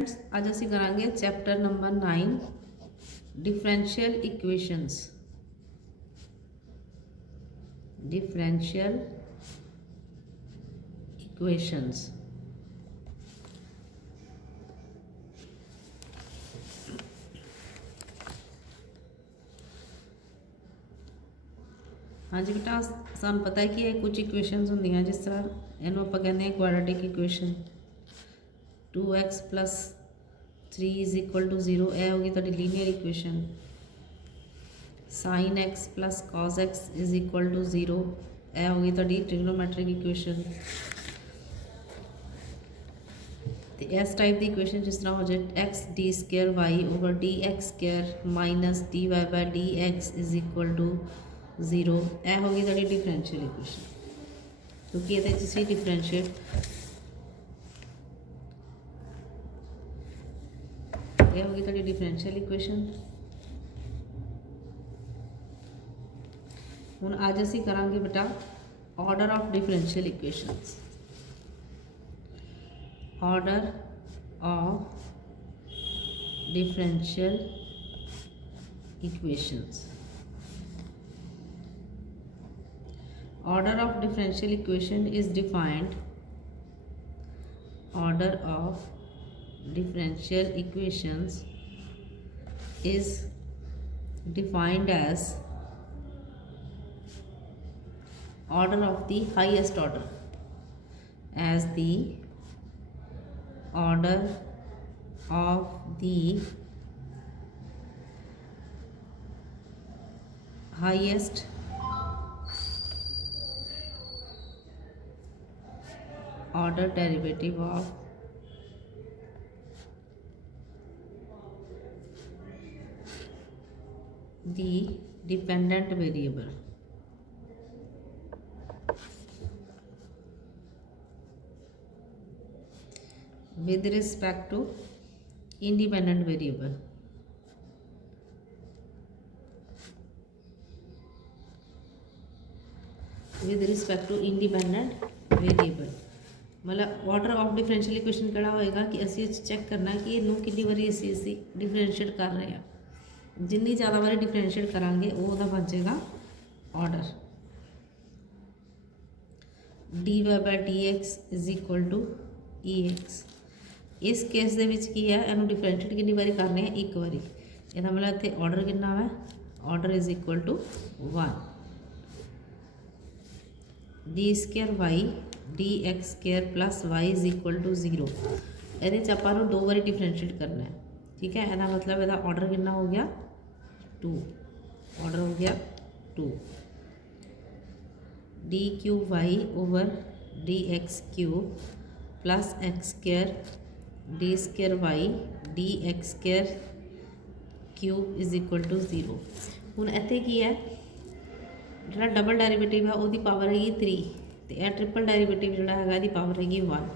आज ਅਸੀਂ ਕਰਾਂਗੇ chapter number 9 differential equations. Differential equations हाँ जी बेटा, सानू पता है कि ये कुछ इक्वेशंस होंदियां जिस तरह इन्हों आप कहने हैं क्वाड्रेटिक इक्वेशन 2x + 3 = 0 ए होगी तो linear equation. sin x + cos x = 0 ए होगी तो ट्रिग्नोमेट्रिक इक्वेशन। तो इस टाइप की इक्वेशन जिस तरह हो जाए x d² y dx² - dy/dx = 0 ए होगी तो डिफरेंशियल इक्वेशन, क्योंकि ये असी डिफरेंशिएट ये होगी तो डिफरेंशियल इक्वेशन। हुण अज असी करांगे बेटा order of differential equations. Order of differential equations. Order of differential equation is defined. Order of differential equations is defined as order of the highest order, as the order of the highest order derivative of the dependent variable with respect to independent variable। with respect to independent variable मतलब order of differential equation केड़ा होएगा कि असी check करना है कि इनू कितनी बारी असी डिफरेंशिएट कर रहे हैं। जिन्नी ज़्यादा बारी डिफरेंशिएट करांगे वो बन जाएगा ऑर्डर। dy/dx = ex। इस केस दे विच की है, इनू डिफरेंशिएट कितनी बारी करने हैं, एक बारी। इसका मतलब इत्थे ऑर्डर कितना है, ऑर्डर = 1। d² dx² + y = 0 ये आप दो बारी डिफरेंशिएट करना है। ठीक है, यदा मतलब यदा ऑर्डर कितना हो गया 2। ऑर्डर हो गया 2। dqy/dx³ + x² d² dx² = 0। हुण इत्थे की है जो डबल डेरिवेटिव है वो पावर हैगी 3 तो यह ट्रिपल डेरिवेटिव जोड़ा है इसकी पावर हैगी 1।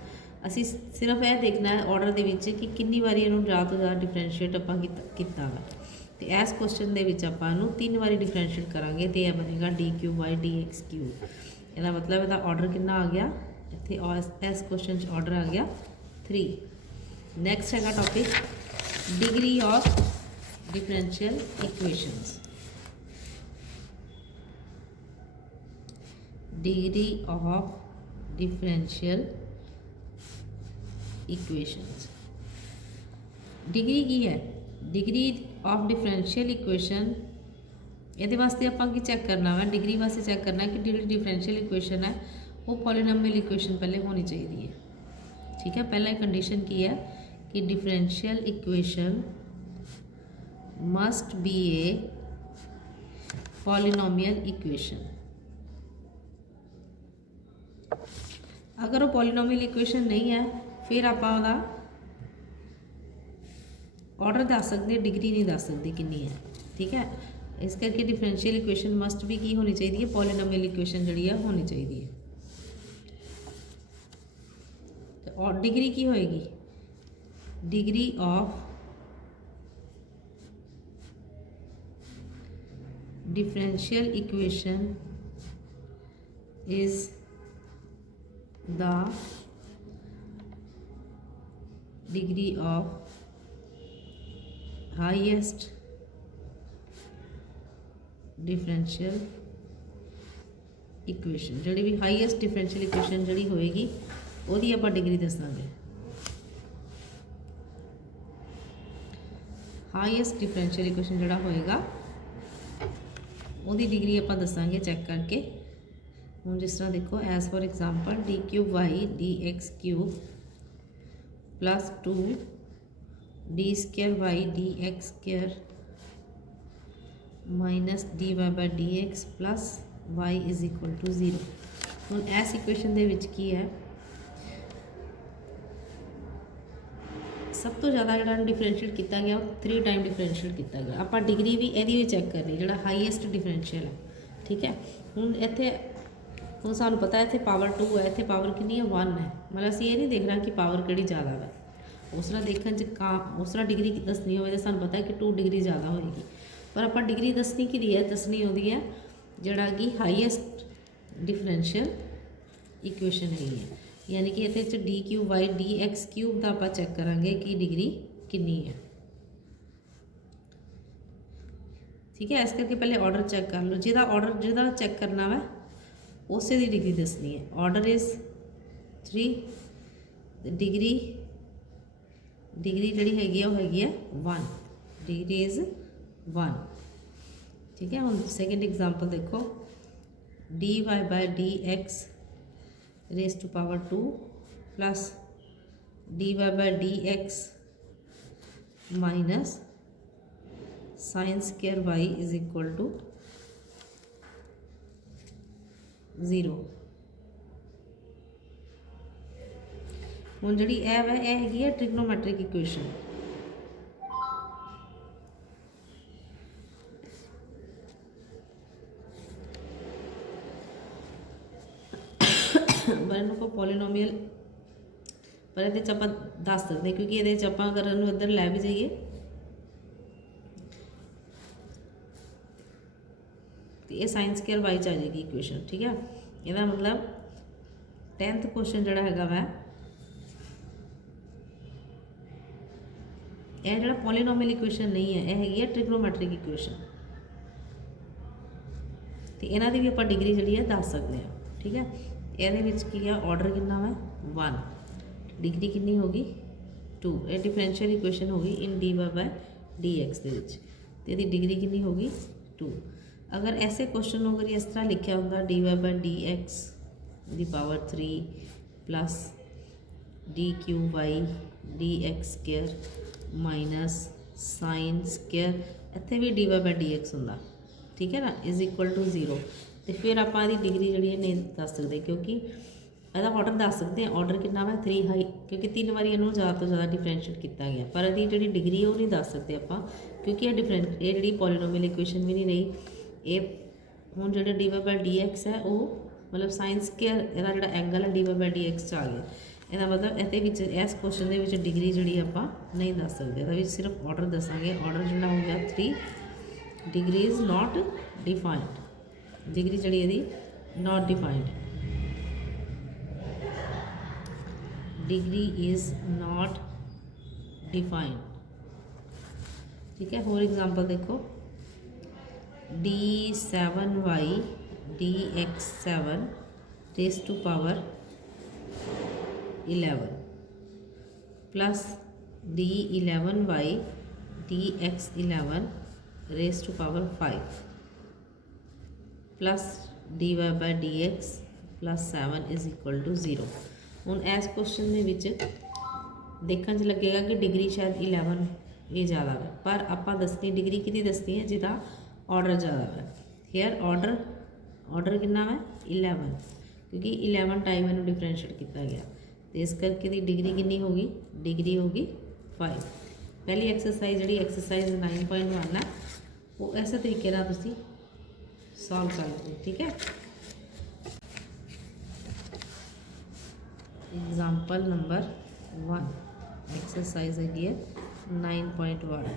असी सिर्फ यह देखना है ऑर्डर के कि कितनी बारी इनू ज़्यादा तो ज़्यादा डिफरेंशिएट आप किया वा। तो इस क्वेश्चन के आपू 3 बारी डिफरेंशिएट करांगे तो यह बनेगा dqy dx³। इसका मतलब इसका ऑर्डर कितना आ गया, इतने इस क्वेश्चन ऑर्डर आ गया 3। नैक्सट है topic degree of differential equations. Degree of differential equations. Degree की है, डिग्री ऑफ डिफरेंशियल इक्वेशन ये वास्ते आप चेक करना है, डिग्री वास्ते चेक करना है कि जो डिफरेंशियल इक्वेशन है वो पॉलीनोमियल इक्वेशन पहले होनी चाहिए है। ठीक है, पहला कंडीशन की है कि differential equation must be A polynomial equation. अगर वो पॉलीनोमियल इक्वेशन नहीं है फिर आप ऑर्डर दस सकते, डिग्री नहीं दस सकते कितनी है। ठीक है, इस करके डिफरेंशियल इक्वेशन मस्ट भी की होनी चाहिए, पॉलीनोमियल इक्वेशन जी है होनी चाहिए। तो और डिग्री की होएगी, degree of differential equation is the degree of highest differential equation, जी भी हाईएस्ट डिफरेंशियल इक्वेशन जी होएगी वही आप डिग्री दसांगे। हाईएस्ट डिफरेंशियल इक्वेशन जोड़ा होएगा वही डिग्री आप दसांगे चैक करके। हूँ जिस तरह देखो as for example D cube Y D X cube plus 2 D square Y D x square minus D Y by D X plus Y is equal to 0। हूँ इस इक्वेशन के विच की है सब तो ज़्यादा जो डिफरेंशिएट किया गया 3 टाइम डिफरेंशिएट किया गया। आप डिग्री भी यदि भी चैक करनी जो हाईएस्ट डिफरेंशियल है, ठीक है। हूँ इतने हूँ सानू पता है इतने पावर 2 है, इतने पावर कितनी है 1 है, मतलब असीं ये नहीं देखना कि पावर कि ज़्यादा है। उस तरह देखने उस तरह डिग्री दसनी हो तो सानू पता है कि 2 डिग्री ज़्यादा होएगी, पर आप डिग्री दसनी कि है दसनी होती है जोड़ा कि हाईएस्ट डिफरेंशियल इक्वेशन है, यानी कि ये D cube Y D X cube का आप चैक करांगे कि डिग्री कितनी है, ठीक है। इस करके पहले ऑर्डर चैक कर लो, जिहदा ऑर्डर जिहदा चैक करना वा उस दी डिग्री दसनी है। ऑर्डर इज़ 3, डिग्री डिग्री जी हैगी है 1, डिग्री इज़ 1, ठीक है। हम सेकेंड एग्जाम्पल देखो D Y by D X raise to power 2 plus D Y by D X minus sine square Y is equal to 0। हुण जिहड़ी है हैगी है ट्रिग्नोमैट्रिक इक्वेशन। को पॉलीनोमियल पर ये आप दस सकते हैं, क्योंकि ये आप अगर इधर लै भी जाइए तो ये साइन स्क्वायर वाई आ जाएगी इक्वेशन, ठीक है। यदा मतलब 10th क्वेश्चन जोड़ा है वै यह जो पॉलीनोमियल इक्वेशन नहीं है, यह हैगी है ट्रिग्नोमैट्रिक इक्वेशन। तो इन्हों की भी आप डिग्री जी है दस सकते हैं, ठीक है। ये की है ऑर्डर कितना है 1, डिग्री कितनी होगी 2, ये डिफरेंशियल इक्वेशन होगी इन D Y by D X के डिग्री कितनी होगी 2। अगर ऐसे क्वेश्चन अगर इस तरह लिखा होगा D Y by D X दी power 3 plus D cube Y D x square minus sine square, इतने भी D Y by D X होंगे, ठीक है ना, इज इक्वल टू 0। तो फिर आप डिग्री जी नहीं दस सकते, क्योंकि यदा ऑर्डर दस सकते हैं ऑर्डर कितना वा 3 हाई, क्योंकि 3 बार इन्हों ज़्यादा तो ज़्यादा डिफरेंशिएट किया गया, पर यदि जी डिग्री है वो नहीं दस सकते आप, क्योंकि यह डिफरेंट ये जी पॉलीनोमियल इक्वेशन भी नहीं रही। ये हूँ जो D Y by D X है वो मतलब साइन स्क्वायर यदा जो एंगल है D Y by D X आ गया, यदा मतलब ये इस क्वेश्चन के डिग्री जी आप नहीं दस सकते, ये सिर्फ ऑर्डर दसांगे। ऑर्डर जो हो गया 3, degree is not defined, degree जी यदि not defined, degree is not defined, ठीक है। होर एग्जाम्पल देखो D7y dx7 raise to power 11 plus D11y dx11 raise to power 5 plus D Y by D X plus 7 is equal to 0। हूँ इस question के देखने च लगेगा कि डिग्री शायद 11 ये ज़्यादा है, पर आप दसनी डिग्री कि दसनी है जिदा ऑर्डर ज़्यादा है। हेयर ऑर्डर कितना है 11, क्योंकि 11 टाइम इन्हों डिफरेंशिएट किया गया, तो इस करके दी डिग्री कितनी होगी, डिग्री होगी 5। पहली एक्सरसाइज जी एक्सरसाइज 9.1 है वो इस तरीके का तुसी सॉल्व कर लो, ठीक है। एग्जाम्पल नंबर 1 एक्सरसाइज है 9.1।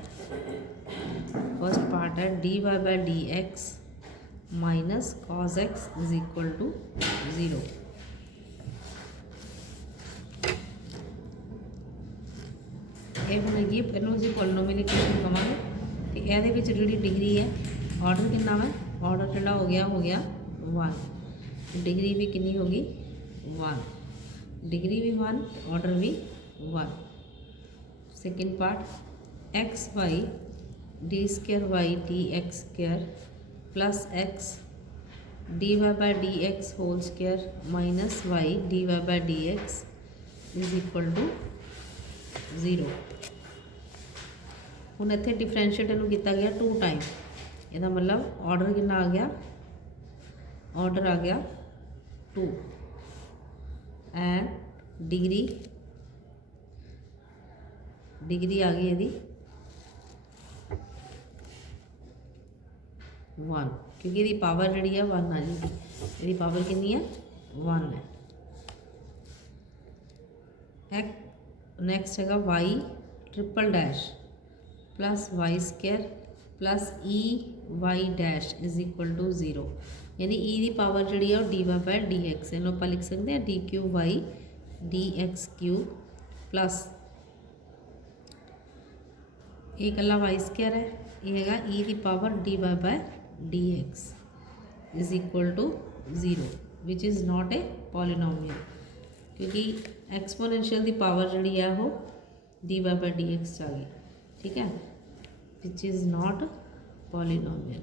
फर्स्ट पार्ट है D Y by D X minus cos X is equal to 0। हैगी इनू असीं पॉलीनोमियल इक्वेशन कहांगे। तो ये डिग्री है ऑर्डर कितना वा ऑर्डर जिहड़ा हो गया 1 डिग्री भी कितनी होगी 1 डिग्री भी 1 ऑर्डर भी 1। Second part X Y D square Y D X square plus X D Y by D X whole square minus Y D Y by D x is equal to 0। हुण इत्थे differentiate इनू किया गया 2 time इसदा मतलब order कितना आ गया order आ गया 2 एंड डिग्री डिग्री आ गई यदि 1 क्योंकि यदि पावर जी है 1 आ जाएगी यदि पावर कितनी है 1 है। नैक्सट है Y triple dash plus Y square plus E Y dash is equal to 0 यानी ई की पावर जी है D Y by D X इन्हों आप लिख सकते हैं D cube Y D X cube plus ये कला वाई स्क्वायर है ये है ई की power D Y by D x is equal to 0 which is not a polynomial क्योंकि एक्सपोनेंशियल की पावर जी है वो D Y by D X आ गई ठीक है which is not polynomial.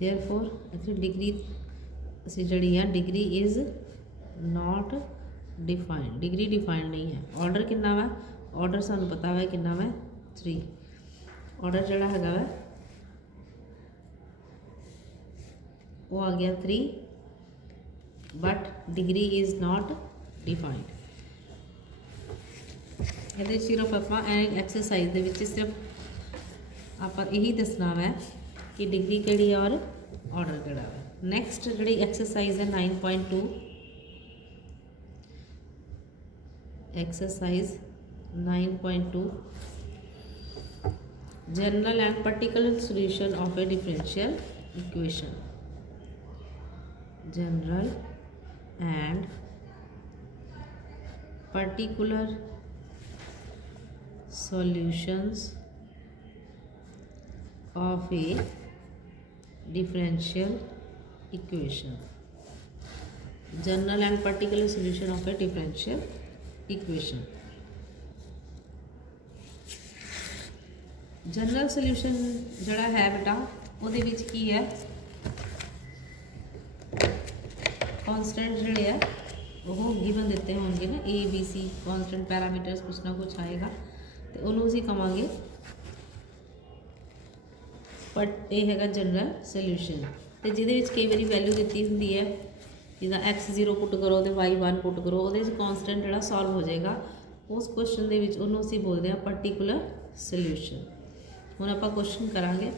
Therefore इतनी डिग्री असी जी है degree is not defined degree defined नहीं है। ऑर्डर कितना वा ऑर्डर सानू पता है कितना वा 3 ऑर्डर जड़ा हैगा वा वो आ गया 3 but degree is not defined. ये सिर्फ आप एक्सरसाइज के सिर्फ आप यही दसना है कि डिग्री केड़ी और ऑर्डर केड़ा है। नैक्सट जी एक्सरसाइज है 9.2 exercise 9.2 general and particular solution of A differential equation general and particular solutions of a differential equation general and particular solution of a differential equation। General solution जड़ा है बेटा उहदे विच की है कॉन्स्टेंट जिहड़े है वो गिवन देते होंगे ना A B C constant parameters कुछ ना कुछ आएगा तो उन्होंने असीं कहांगे बट ये हैगा जनरल सोल्यूशन तो जिहदे विच कई बारी वैल्यू दित्ती हुंदी है जिदा x0 पुट करो तो y1 पुट करो वो कॉन्स्टेंट जिहड़ा सॉल्व हो जाएगा उस क्वेश्चन दे विच उन्होंने असीं बोलते हैं पर्टिकुलर सोल्यूशन। हुण आपां क्वेश्चन करांगे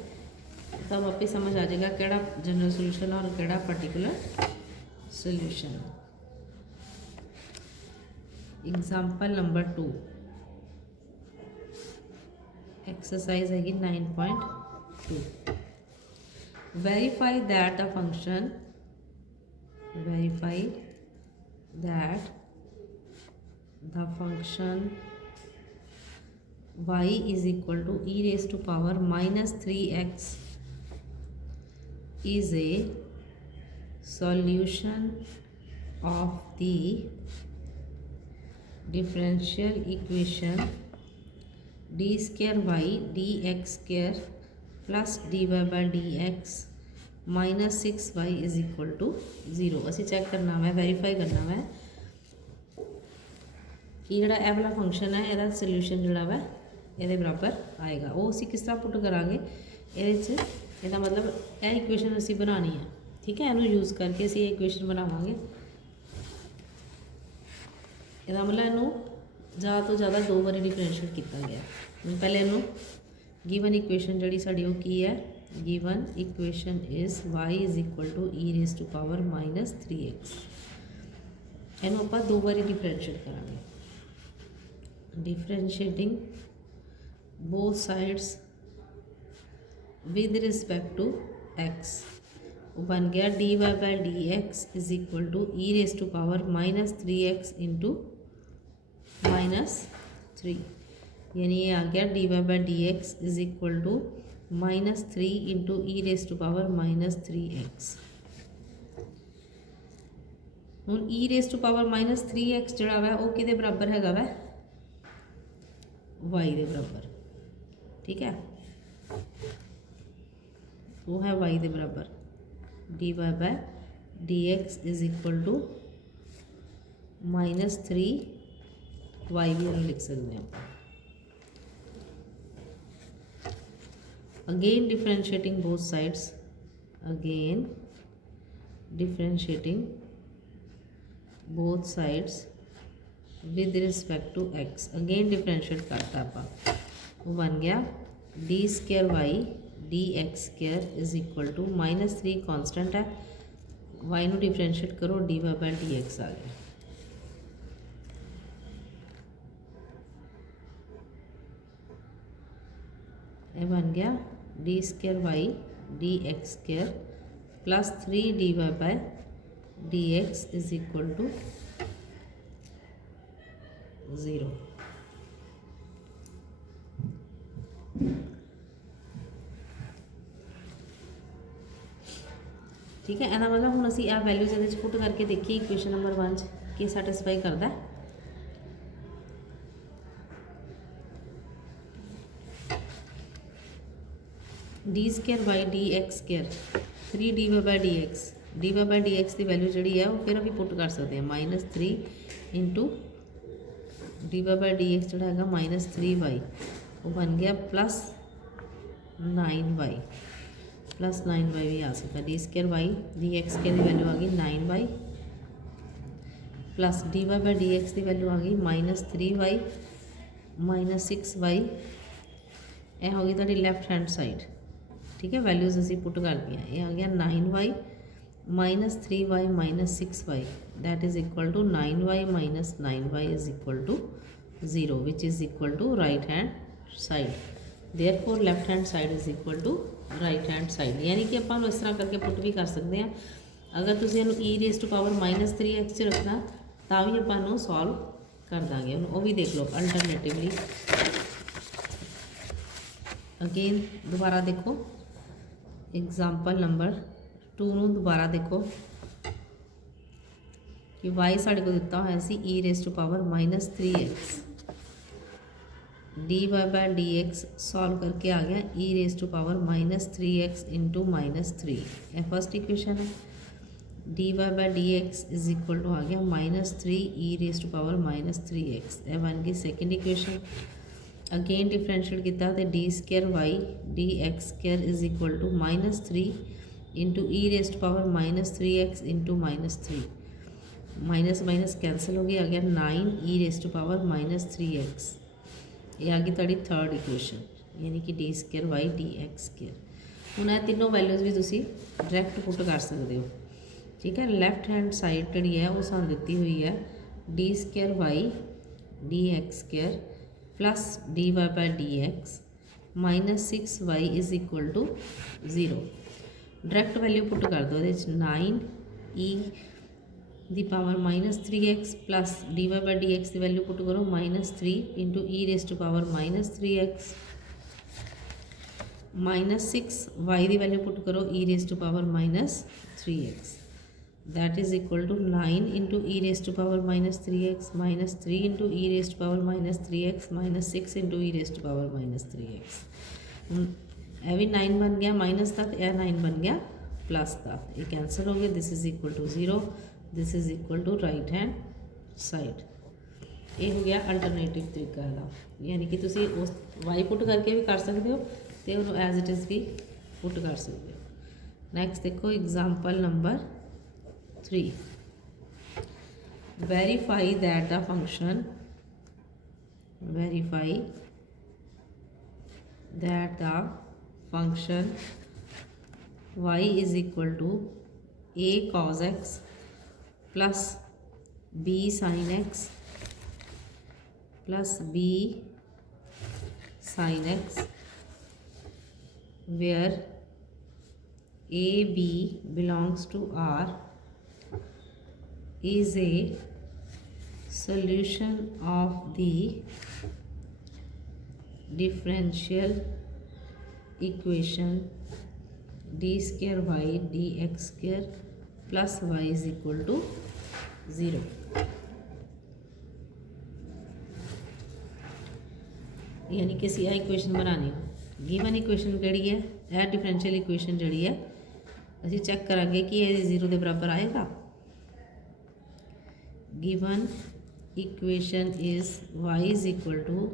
तब आपे समझ आ जाएगा किहड़ा जनरल सोल्यूशन और किहड़ा particular solution. Example number 2 exercise हैगी 9.2 verify that the function y is equal to e raised to power minus 3x is a solution of the differential equation d square y dx square plus dy by dx minus 6y is equal to 0। असी cheque करना है verify करना है कि जोड़ा यह वाला function है यदा सोल्यूशन जोड़ा वा ये बराबर आएगा वो असी किस तरह पुट करांगे ये मतलब यह इक्वेशन असी बनानी है ठीक है इनू यूज़ करके असी इक्वेशन बनावांगे यदा मतलब इनू ज़्यादा तो ज़्यादा 2 बारी डिफरेंशिएट किया गया। पहले इनू गिवन इक्वेशन जी साड़ी वो की है given equation is y is equal to e raise to power minus 3x इनू आप 2 बारी डिफरेंशिएट करांगे differentiating both sides with respect to x वो बन गया dy by D x is equal to E raise to power minus 3x into -3, यानी ये आ गया dy by D x is equal to -3 into E raise to power -3x। ਹੁਣ ई raise to power -3x ਜਿਹੜਾ ਵਾ ਉਹ ਕਿਹਦੇ ਬਰਾਬਰ ਹੈਗਾ ਵਾ y ਦੇ ਬਰਾਬਰ, ठीक है, वो है y के बराबर dy by D x is equal to -3y भी हम लिख सकते हैं। Again differentiating both sides, again differentiating both sides with respect to x, again differentiate करता आप, वो बन गया D square Y D x square is equal to -3 constant है, y नू डिफरेंशिएट करो D Y by D X आ गया। ये बन गया D square Y D x square plus 3 D Y by D x is equal to 0। ठीक है, ਇਹਦਾ मतलब ਹੁਣ ਅਸੀਂ ਇਹ ਵੈਲਿਊਜ਼ ਇਹਦੇ 'ਚ ਪੁੱਟ ਕਰਕੇ ਦੇਖੀਏ ਇਕੁਏਸ਼ਨ ਨੰਬਰ 1 'ਚ ਕੀ ਸੈਟੀਸਫਾਈ ਕਰਦਾ ਹੈ। D square by D x square 3 D Y by D X की वैल्यू जी है वो फिर अभी पुट कर सकते हैं -3 into D Y by D x जोड़ा है -3y, वो बन गया +9y भी आ सकता। D square Y D x square की वैल्यू आ गई 9y plus D Y by D X की वैल्यू आ गई -3y -6y, यह हो गई थोड़ी लैफ्ट हैंड साइड। ठीक है, वैल्यूज़ असी पुट कर दिया, ये आ गया 9y -3y -6y that is equal to 9y -9y is equal to 0 which is equal to right hand side. Therefore left hand side is equal to right hand side, यानी कि अपन इस तरह करके पुट भी कर सकते हैं। अगर तुम इन्हू ई रेस टू पावर -3x च रखना तो भी अपन सॉल्व कर देंगे, वो भी देख लो अल्टरनेटिवली। अगेन दोबारा देखो एग्जाम्पल नंबर 2 नूं दोबारा देखो कि y साढ़े को दिता होया C E raise to power -3x, D Y by D X solve करके आ गया E raise to power -3x into -3, यह फर्स्ट इक्वेशन है। D Y by D x is equal to आ गया -3 ई रेस टू पावर -3x, यह बन गई सेकेंड इक्वेशन। अगेन डिफरेंशिएट किया तो d square Y D x square is equal to -3 into E raise to power -3x into -3, minus minus cancel हो गया, आ गया 9 ई रेस टू पावर -3x, ये आ गई थोड़ी थर्ड इक्वेशन, यानी कि d square Y D x square. हुण ये तीनों वैल्यूज़ भी तुसी डायरैक्ट पुट कर सकते हो। ठीक है, लैफ्ट हैंड साइड जी है वो सानू दिती हुई है D square Y D x square plus D Y by D X -6y is equal to 0। Direct value put कर दो, 9 ई दी power -3x plus D Y by D X की वैल्यू पुट करो -3 into E raise to power -3x -6y की value put करो E raise to power -3x, that is equal to 9 into E raise to power -3x -3 into E raise to power -3x -6 into E raise to power -3x। यह भी 9 बन गया minus तक, यह 9 बन गया प्लस तक, ये कैंसिल हो गया, this is equal to 0, this is equal to right hand side. ये हो गया अल्टरनेटिव तरीका है, यानी कि तुसी उस वाई पुट करके भी कर सकते हो तो उन्होंने एज इट इज़ भी पुट कर सकते हो। नैक्सट देखो example number 3, verify that the function y is equal to a cos x plus b sin x plus b sin x where a b belongs to R is a solution of the differential equation d square y dx square plus y is equal to 0। यानी कि असी equation बनानी given equation किहड़ी है, यह differential equation जिहड़ी है असी cheque करांगे कि यह 0 के बराबर आएगा। Given equation is y is equal to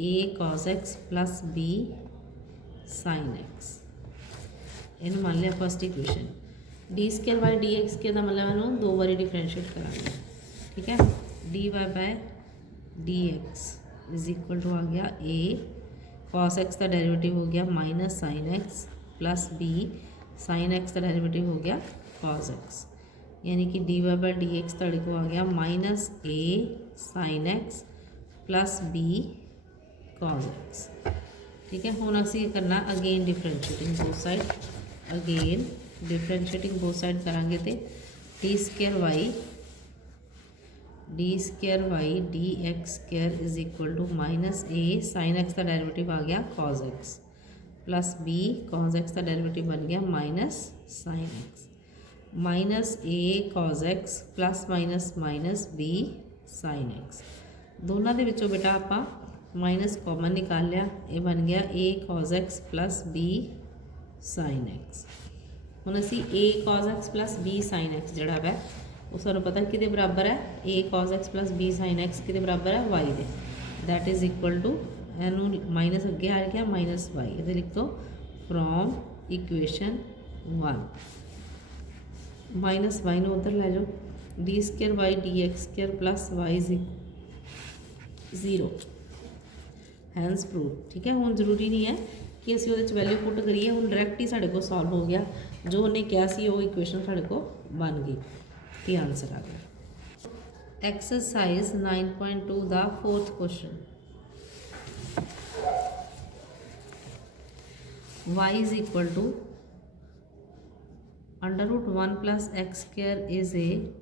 a cos x plus b sin x। इन मान लिया first equation D square by D x square का मतलब इन्हों दो बारी डिफरेंशिएट करांगे। ठीक है, D Y by D x is equal to आ गया a cos x का डेरिवेटिव हो गया minus sine X plus b sin x का डेरिवेटिव हो गया cos x। यानी कि D Y by D X तड़े को आ गया minus A sine X plus B cos X. ठीक है, हुण असी करना again differentiating both side, again differentiating both side करांगे तो D square Y D x square is equal to minus A sine X का डेरिवेटिव आ गया cos X plus B cos X का डेरिवेटिव बन गया minus sine X minus A cos X plus minus minus B sine x. दोनों के विचों बेटा आप माइनस कॉमन निकाल लिया, ये बन गया A cos X plus B sine X. हुण असी A cos X plus B sine X जिहड़ा है वो सानूं पता किहदे बराबर है, A cos X plus B sine X किहदे बराबर है, वाई दे। दैट इज इक्वल टू इनू माइनस अगे आ गया माइनस वाई। ये लिख दो फ्रॉम इक्वेशन 1 माइनस वाई में उधर ले जाओ, d square Y D x square plus Y is 0 hence proved. ठीक है, हुण जरूरी नहीं है कि असीं उहदे वैल्यू पुट करिए, हुण डायरैक्ट ही साडे को सॉल्व हो गया, जो उन्हें क्या सी वो इक्वेशन साडे को बन गई तो आंसर आ गया। Exercise 9.2 the fourth question y is equal to under root 1 plus x square is a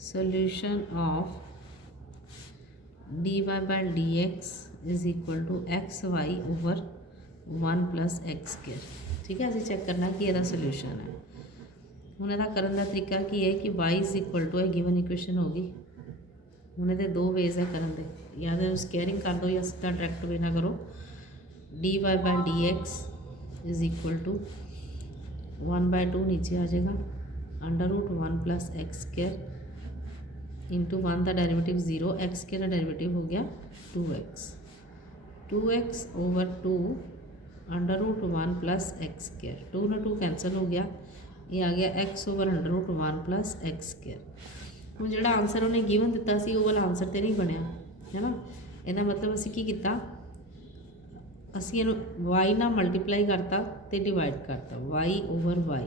solution of d Y by D x is equal to x y over 1 plus x square. ठीक है, असीं check करना कि यदा solution है। हुण इहदा करन दा तरीका की है कि y इज इक्वल टू है गिवन इक्वेशन होगी। हुण इहदे दो वेज है करन दे, या तो स्केयरिंग कर दो या सीधा डायरैक्ट वे ना करो। D Y by D x is equal to 1/2 नीचे आ जाएगा under root 1 plus x square into 1 का डेरिवेटिव 0 एक्स स्क्वायर का डेरिवेटिव हो गया 2x over 2 under root 1 plus x square. 2 ना 2 कैंसल हो गया, ये आ गया x over under root 1 plus x square. हुण जिहड़ा आंसर उन्हें गिवन दिता सी वो वाला आंसर तो नहीं बनया है ना। इहदा मतलब असीं की कीता, असी वाई ना मल्टीप्लाई करता तो डिवाइड करता वाई ओवर वाई।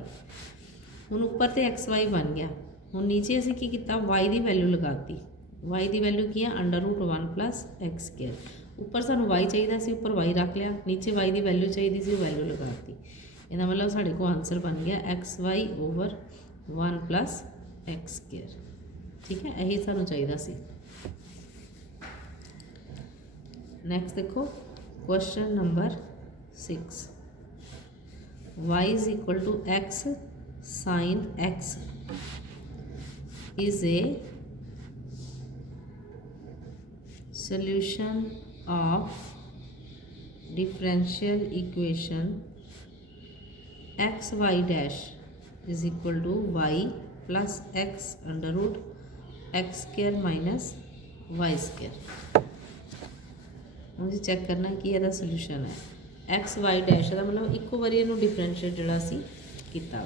हुण उपर तो एक्स वाई बन गया, हुण नीचे असी की कीता वाई की वैल्यू लगाती। वाई की वैल्यू की है under root 1 plus x square. उपर सानू वाई चाहिए सी, उपर वाई रख लिया, नीचे वाई की वैल्यू चाहिए सी, वैल्यू लगाती। इसका मतलब साढ़े को आंसर बन गया x y over 1 plus x square. ठीक है, यही सानू चाहिए सी। नैक्सट देखो question number 6 y is equal to x sine x is a solution of differential equation x y dash is equal to y plus x under root x square minus y square। मुझे check करना कि यदा solution है X Y dash का मतलब eco बारी इनू differentiate जोड़ा सी किया।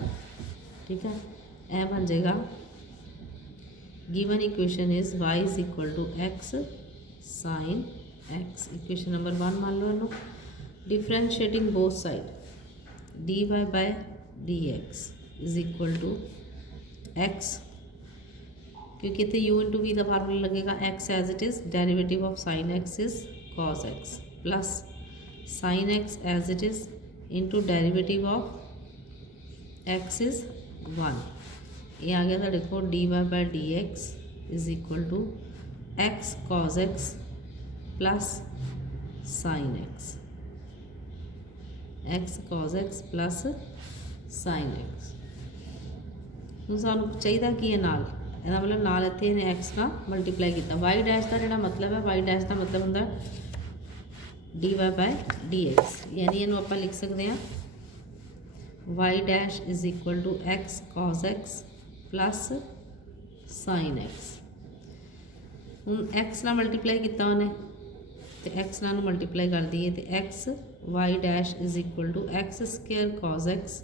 ठीक है, यह बन जाएगा given equation is y is equal to x sine x. Equation number 1 मान लो इनू differentiating both side d Y by D x is equal to x, क्योंकि इतने u इंटू वी का फार्मूला लगेगा x as it is derivative of sine x is cos x प्लस sin x as it is into derivative of x is 1। ये आ गया साढ़े को d Y by D x is equal to x cos x plus sine x, x cos x plus sine x. ਹੁਣ ਸਾਨੂੰ ਚਾਹੀਦਾ ਕੀ ਹੈ ਨਾਲ, ਇਹਦਾ ਮਤਲਬ ਨਾਲ ਇੱਥੇ ਇਹਨੇ ਐਕਸ ਨਾਲ ਮਲਟੀਪਲਾਈ ਕੀਤਾ। ਵਾਈ ਡੈਸ਼ ਦਾ ਜਿਹੜਾ ਮਤਲਬ ਹੈ, ਵਾਈ ਡੈਸ਼ ਦਾ ਮਤਲਬ ਹੁੰਦਾ d y by d x, ਯਾਨੀ ਇਹਨੂੰ ਆਪਾਂ ਲਿਖ ਸਕਦੇ ਹਾਂ y dash is equal to x cos x plus sine x. ਹੁਣ ਐਕਸ ਨਾਲ ਮਲਟੀਪਲਾਈ ਕੀਤਾ ਉਹਨੇ ਤੇ ਐਕਸ ਨਾਲ ਨੂੰ ਮਲਟੀਪਲਾਈ ਕਰ ਦਈਏ ਤੇ x y dash is equal to x square cos x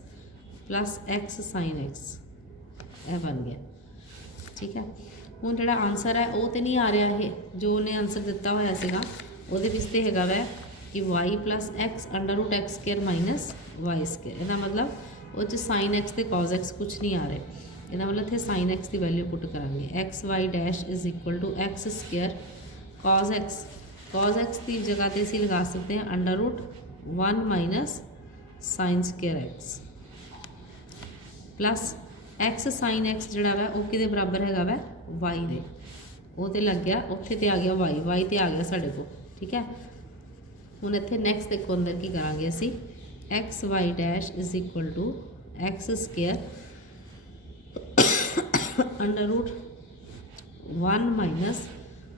plus x sine x, ਇਹ ਬਣ ਗਿਆ। ਠੀਕ ਹੈ, ਹੁਣ ਜਿਹੜਾ ਆਨਸਰ ਹੈ ਉਹ ਤਾਂ ਨਹੀਂ ਆ ਰਿਹਾ, ਇਹ ਜੋ ਉਹਨੇ ਆਨਸਰ ਦਿੱਤਾ ਹੋਇਆ ਸੀਗਾ ਉਹਦੇ ਵਿੱਚ ਤਾਂ ਹੈਗਾ ਵੈ ਕਿ y plus x under root x square minus y square. ਇਹਦਾ ਮਤਲਬ ਉਹ 'ਚ ਸਾਈਨ ਐਕਸ ਅਤੇ ਕਾਜ਼ ਐਕਸ ਕੁਛ ਨਹੀਂ ਆ ਰਿਹਾ। ਇਹਦਾ ਮਤਲਬ ਇੱਥੇ ਸਾਈਨ ਐਕਸ ਦੀ ਵੈਲਿਊ ਪੁੱਟ ਕਰਾਂਗੇ। X y dash is equal to x square cos x, cos x ਦੀ ਜਗ੍ਹਾ 'ਤੇ ਅਸੀਂ ਲਗਾ ਸਕਦੇ ਹਾਂ under root 1 minus sine square x plus x sine x जोड़ा वा वो कि बराबर हैगा वा वाई दे, वो तो लग गया उत्थे तो आ गया वाई, वाई तो आ गया साढ़े को। ठीक है, हुण इत्थे नैक्सट देखो अंदर की करांगे असी x Y dash is equal to x square under root 1 minus,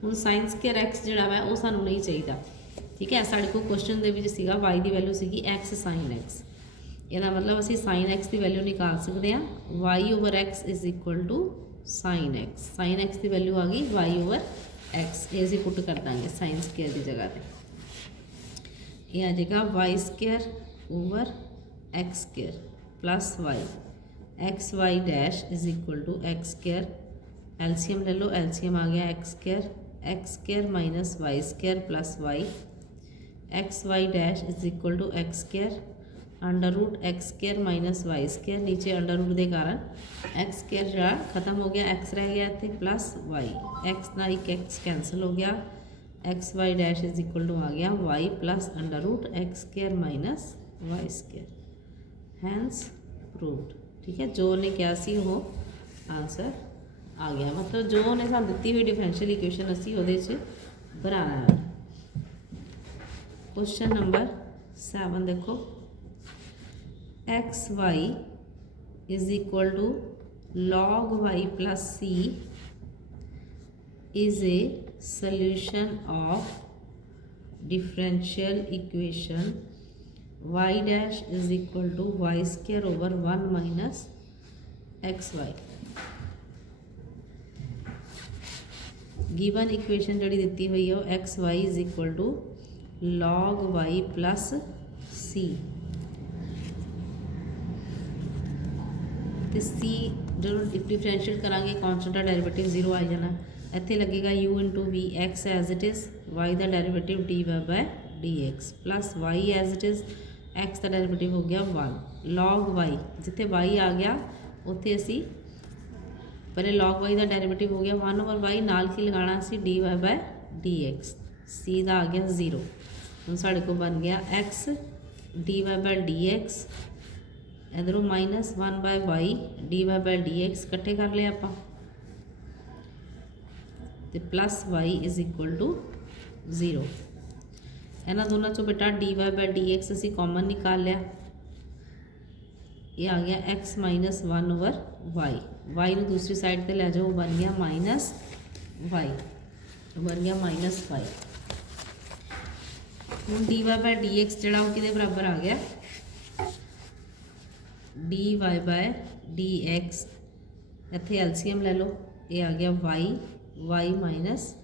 हुण साइन स्केयर एक्स जोड़ा वा वो सानू नहीं चाहिए। ठीक है, साढ़े को क्वेश्चन दे विच सीगा वाई की वैल्यू सीगी एक्स साइन एक्स, ਇਹਦਾ ਮਤਲਬ ਅਸੀਂ ਸਾइन एक्स की वैल्यू निकाल सकते हैं y over x is equal to sine x. Sine x की वैल्यू आ गई y ओवर x, ये ਅਸੀਂ पुट कर देंगे साइन स्केयर की जगह पे। ये आ जाएगा y square over x square plus y, x Y dash is equal to x square, LCM ले लो, एलसीएम आ गया x square minus Y square plus y, x Y dash is equal to x square under root x square minus Y square, नीचे under root के कारण x square जरा खत्म हो गया, एक्स रह गया इतने प्लस वाई, एक्स ना एक एक्स कैंसल हो गया, x Y dash is equal to आ गया Y plus under root x square minus Y square, hence proved. ठीक है, जो उन्हें क्या सी वो आंसर आ गया, मतलब जो उन्हें सानू दिती हुई डिफरेंशियल इक्वेशन असी उहदे च बनाना है। क्वेश्चन नंबर 7 देखो, X Y is equal to log Y plus C is a solution of differential equation Y dash is equal to Y square over 1 minus x Y. Given equation जी दी हुई है X Y is equal to log Y plus C, तो C जो differentiate करांगे constant का derivative 0 आ जाना, इत्थे लगेगा u into V X as it is, Y का derivative D Y by D X plus Y as it is, X का derivative हो गया 1 लॉग वाई, जिथे वाई आ गया उत्थे असी पहले लॉग वाई का डेरिवेटिव हो गया 1 ओवर वाई, नाल की लगाना असी D Y by D X, C का आ गया 0। हुण साढ़े को बन गया X D Y by D X, इधरों minus 1 by Y D Y by D X कट्ठे कर लिया आप, plus Y is equal to 0। इन्होंने दोनों चो बेटा D Y by D X असी कॉमन निकाल लिया, ये आ गया X minus 1 over Y, Y को दूसरी साइड पर लै जाओ, बन गया माइनस वाई, बन गया माइनस वाई। हूँ d Y by D x जोड़ा कि बराबर आ गया d Y by D x, इत्थे एलसीएम ले लो, ये आ गया y, y minus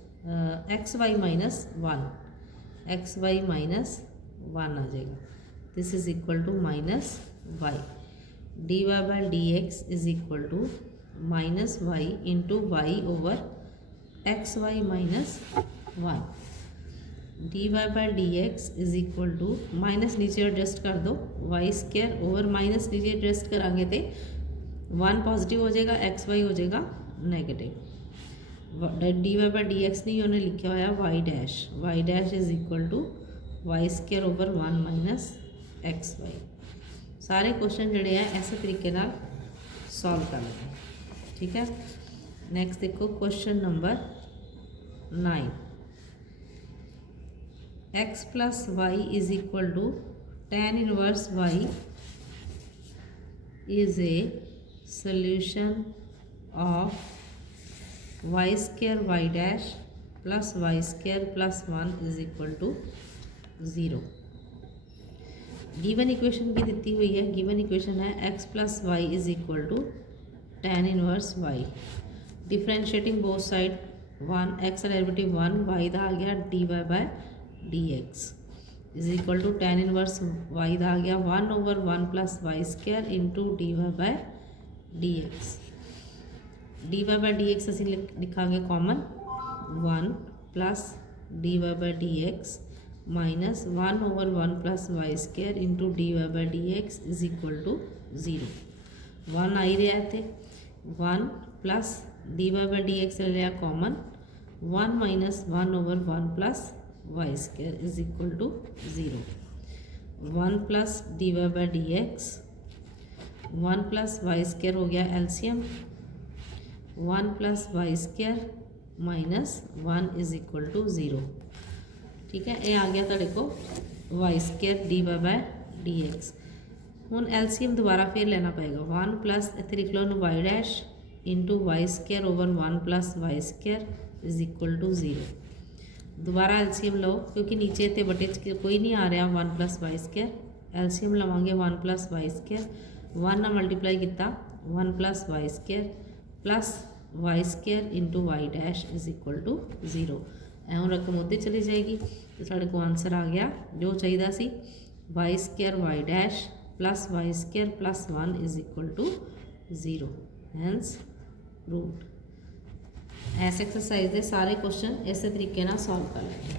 x y minus 1, x y minus 1 आ जाएगा, this is equal to minus Y, D Y by D x is equal to minus y into y over x y minus 1, d Y by D x is equal to minus नीचे adjust कर दो Y square over minus नीचे adjust करांगे तो 1 positive हो जाएगा, x y हो जाएगा negative, d Y by D x नहीं उन्हें लिखा हुआ y dash is equal to Y square over 1 minus x y. सारे क्वेश्चन जोड़े हैं इस तरीके नाल सॉल्व कर लेंगे। ठीक है, नैक्सट देखो क्वेश्चन नंबर 9। x प्लस Y is equal to tan inverse y is a solution of y square y dash plus Y square plus 1 is equal to 0। Given equation भी दी हुई है। गिवन इक्वेशन है x प्लस Y is equal to tan inverse y, differentiating both side 1 x का derivative 1 y का आ गया dy by dx is equal to tan inverse y का आ गया 1 over 1 plus Y square into dy by dx। dy by dx असीं लिखांगे common 1 plus dy by dx minus 1 over 1 plus Y square into dy by dx is equal to 0। 1 आ ही रहा थे 1 plus dy by dx ले लिया common 1 minus 1 over 1 plus Y square is equal to 0। 1 plus dy by dx 1 plus Y square हो गया LCM 1 plus Y square minus 1 is equal to 0। ठीक है, ये आ गया तुहाडे को Y square D Y by D X. हुण एलसीएम दोबारा फिर लेना पएगा 1 प्लस इत्थे लिख लो Y dash into Y square over 1 plus Y square is equal to 0। दोबारा एलसीएम लो क्योंकि नीचे इत्थे बटे कोई नहीं आ रहा 1 प्लस वाई स्क्वायर। एलसीएम लवांगे 1 प्लस वाई स्क्वायर 1 ना मल्टीप्लाई किया 1 plus Y square plus Y square into Y dash is equal to 0। ऐं रकम उधर चली जाएगी तो साढ़े को आंसर आ गया जो चाहिए C y square y dash plus Y square plus 1 is equal to 0। Hence proved. इस एक्सरसाइज के सारे क्वेश्चन इस तरीके सॉल्व कर लेंगे।